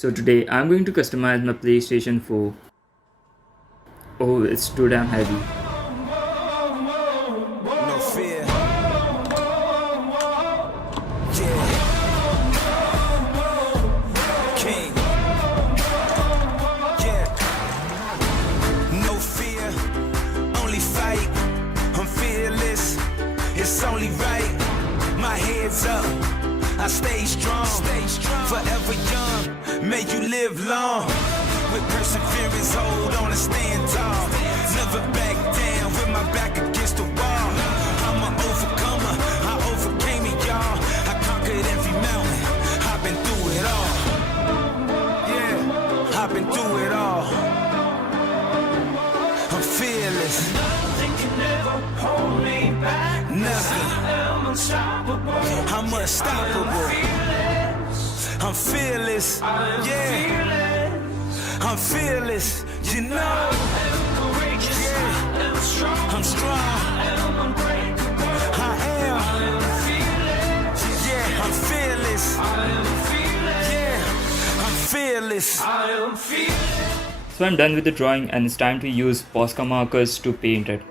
So today I'm going to customize my PlayStation 4. Oh, it's too damn heavy. No fear. Yeah. King. Yeah. No fear. Only fight. I'm fearless. It's only right. My head's up. I stay strong. Forever young. May you live long. With perseverance, hold on and stand tall. Never back down with my back against the wall. I'm an overcomer, I overcame it, y'all. I conquered every mountain, I've been through it all. Yeah, I've been through it all. I'm fearless. Nothing can ever hold me back. Nothing. I am unstoppable. I'm unstoppable. I'm fearless. Yeah. I'm fearless, you know. I am courageous. Yeah. I am strong. I'm strong. I am unbreakable. I am. I am fearless. Yeah, I'm fearless. I am fearless. Yeah, I'm fearless. I am fearless. So I'm done with the drawing and it's time to use Posca markers to paint it.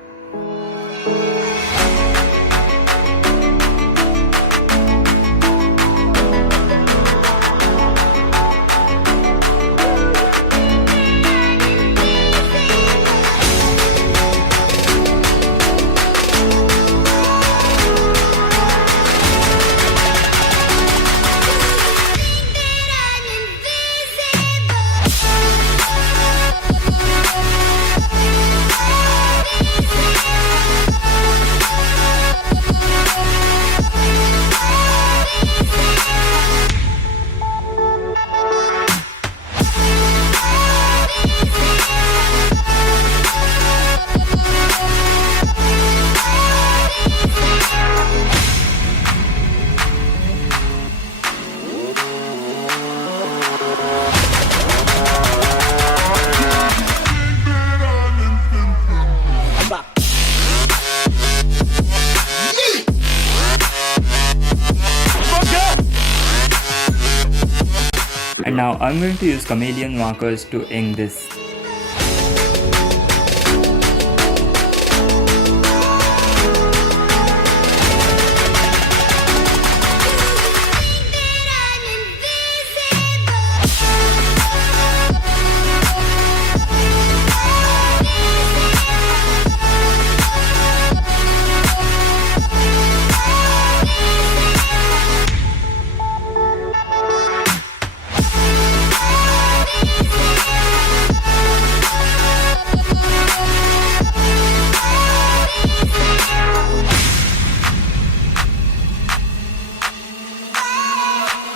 And now I'm going to use chameleon markers to ink this.